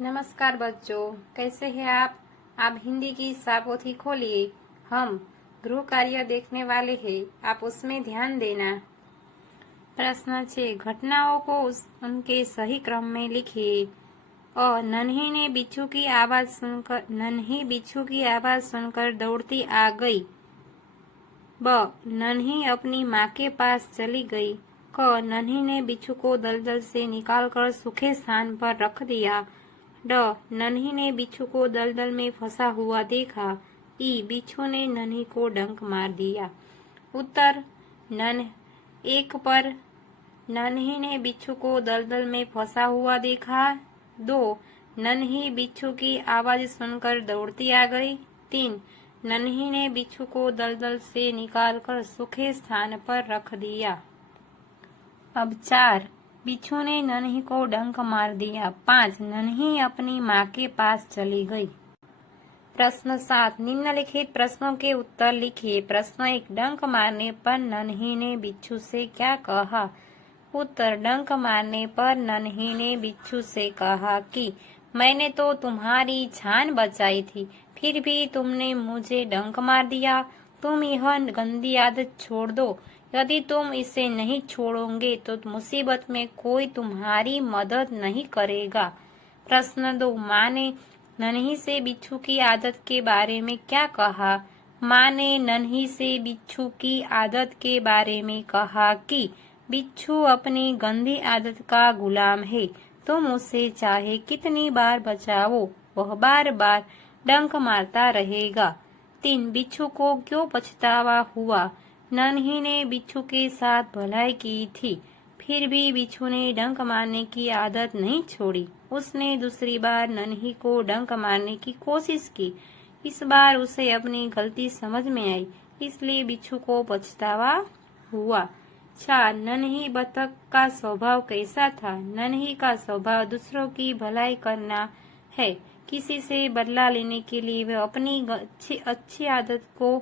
नमस्कार बच्चों, कैसे हैं आप? आप हिंदी की सापोथी खोलिए। हम गृह कार्य देखने वाले हैं, आप उसमें ध्यान देना। प्रश्न 6, घटनाओं को उनके सही क्रम में लिखिए। नन्ही ने बिच्छू की आवाज सुनकर दौड़ती आ गई। ब, नन्ही अपनी माँ के पास चली गई। क, नन्ही ने बिच्छू को दलदल से निकालकर सूखे स्थान पर रख दिया। ड, नन्ही ने बिच्छू को दलदल में फंसा हुआ देखा। ई, बिच्छू ने नन्ही को डंक मार दिया। उत्तर एक पर, नन्ही ने बिच्छू को दलदल में फंसा हुआ देखा। 2, नन्ही बिच्छू की आवाज सुनकर दौड़ती आ गई। 3, नन्ही ने बिच्छू को दलदल से निकालकर सूखे स्थान पर रख दिया। अब 4, बिच्छू ने नन्ही को डंक मार दिया। 5, नन्ही अपनी माँ के पास चली गई। प्रश्न 7, निम्नलिखित प्रश्नों के उत्तर लिखिए। प्रश्न 1, डंक मारने पर नन्ही ने बिच्छू से क्या कहा? उत्तर, डंक मारने पर नन्ही ने बिच्छू से कहा कि मैंने तो तुम्हारी जान बचाई थी, फिर भी तुमने मुझे डंक मार दिया। तुम यह गंदी आदत छोड़ दो। यदि तुम इसे नहीं छोड़ोगे तो मुसीबत में कोई तुम्हारी मदद नहीं करेगा। प्रश्न 2, माँ ने नन्ही से बिच्छू की आदत के बारे में क्या कहा? माँ ने नन्ही से बिच्छू की आदत के बारे में कहा कि बिच्छू अपनी गंदी आदत का गुलाम है। तुम उसे चाहे कितनी बार बचाओ, वह बार बार डंक मारता रहेगा। 3, बिच्छू को क्यों पछतावा हुआ? नन्ही ने बिच्छू के साथ भलाई की थी, फिर भी बिच्छू ने डंक मारने की आदत नहीं छोड़ी। उसने दूसरी बार नन्ही को डंक मारने की कोशिश की। इस बार उसे अपनी गलती समझ में आई, इसलिए बिच्छू को पछतावा हुआ। 4, नन्ही बतख का स्वभाव कैसा था? नन्ही का स्वभाव दूसरों की भलाई करना है। किसी से बदला लेने के लिए वह अपनी अच्छी आदत को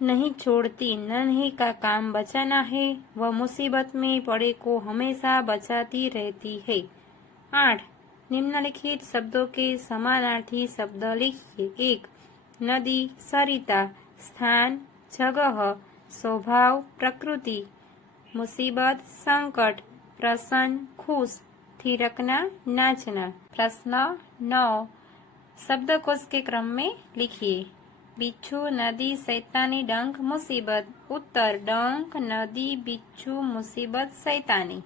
नहीं छोड़ती। नन्ही का काम बचाना है, वह मुसीबत में पड़े को हमेशा बचाती रहती है। 8, निम्नलिखित शब्दों के समानार्थी शब्द लिखिए। 1, नदी, सरिता, स्थान, जगह, स्वभाव, प्रकृति, मुसीबत, संकट, प्रसन्न, खुश, थिरकना, नाचना। प्रश्न 9, शब्दकोश के क्रम में लिखिए। बिच्छू, नदी, शैतानी, डंक, मुसीबत। उत्तर, डंक, नदी, बिच्छू, मुसीबत, शैतानी।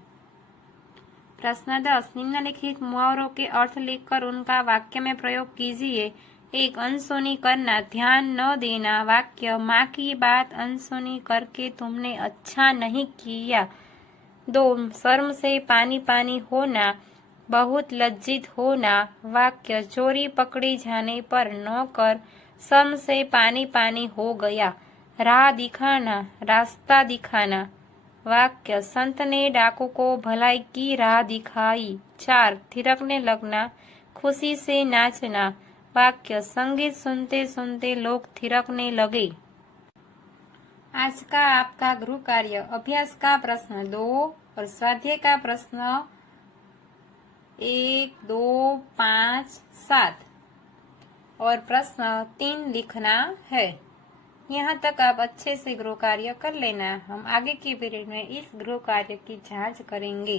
प्रश्न 10, निम्नलिखित मुहावरों के अर्थ लिखकर उनका वाक्य में प्रयोग कीजिए। 1, अनसुनी करना, ध्यान न देना। वाक्य, माँ की बात अनसुनी करके तुमने अच्छा नहीं किया। 2, शर्म से पानी पानी होना, बहुत लज्जित होना। वाक्य, चोरी पकड़ी जाने पर नौकर शर्म से पानी पानी हो गया। राह दिखाना, रास्ता दिखाना। वाक्य, संत ने डाकू को भलाई की राह दिखाई। 4, थिरकने लगना, खुशी से नाचना। वाक्य, संगीत सुनते सुनते लोग थिरकने लगे। आज का आपका गृह कार्य, अभ्यास का प्रश्न 2 और स्वाध्याय का प्रश्न 1, 2, 5, 7 और प्रश्न 3 लिखना है। यहाँ तक आप अच्छे से गृह कार्य कर लेना। हम आगे के पीरियड में इस गृह कार्य की जांच करेंगे।